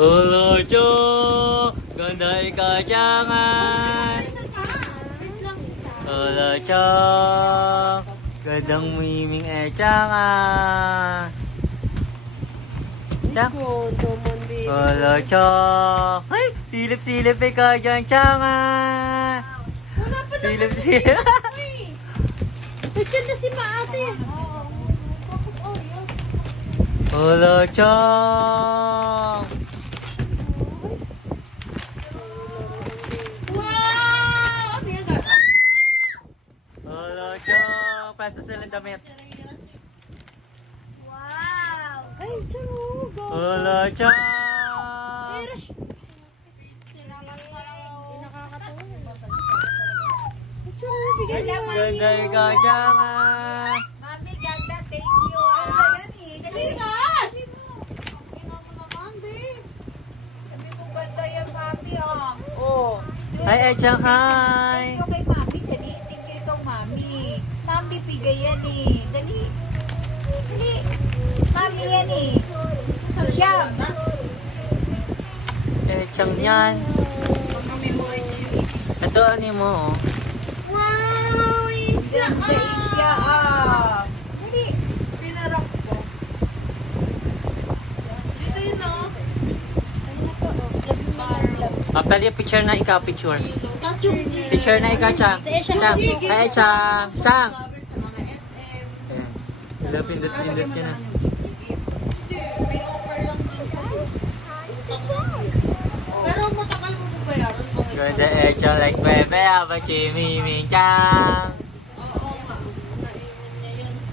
Hello, Chong! Ganda ikacangan! Hello, Chong! Gandang miming ecangan! Chang! Hello, Chong! Ay! Silip-silip ikacangan! Silip-silip! Nagkanda si Maate. Hello, Chong! Wow! Tingnan ka. Hello, Chong! Pasok silang damit. Wow! Ay, charugo. Hello, Chong! Ganda ikacangan! Mami, ganda. Thank you. Dali na. Tingnan mo naman, babe. Sabi mo ganda yan, Mami, oh. Hi, Echang, hi! Thank you kay Mami. Dali, thank you ikaw, Mami. Mami, bigay yan eh. Dali. Dali. Mami yan eh. Siya. Echang yan. Mag-memorize yung ibig. Ito, ano mo? Wow! Ganda siya ah. Dali. Pinarap ko. Dito yun oh. Pwede yung picture na ikaw, picture. Tapos yung Picture na ikaw, Chang. Chang. Hi, Chang. Chang. Ayan. Pindot-pindot yun na. may offer lang din siya. Pero matagal mo bayaran mo. Ganda Echang like bebe, abang chimiming Chang.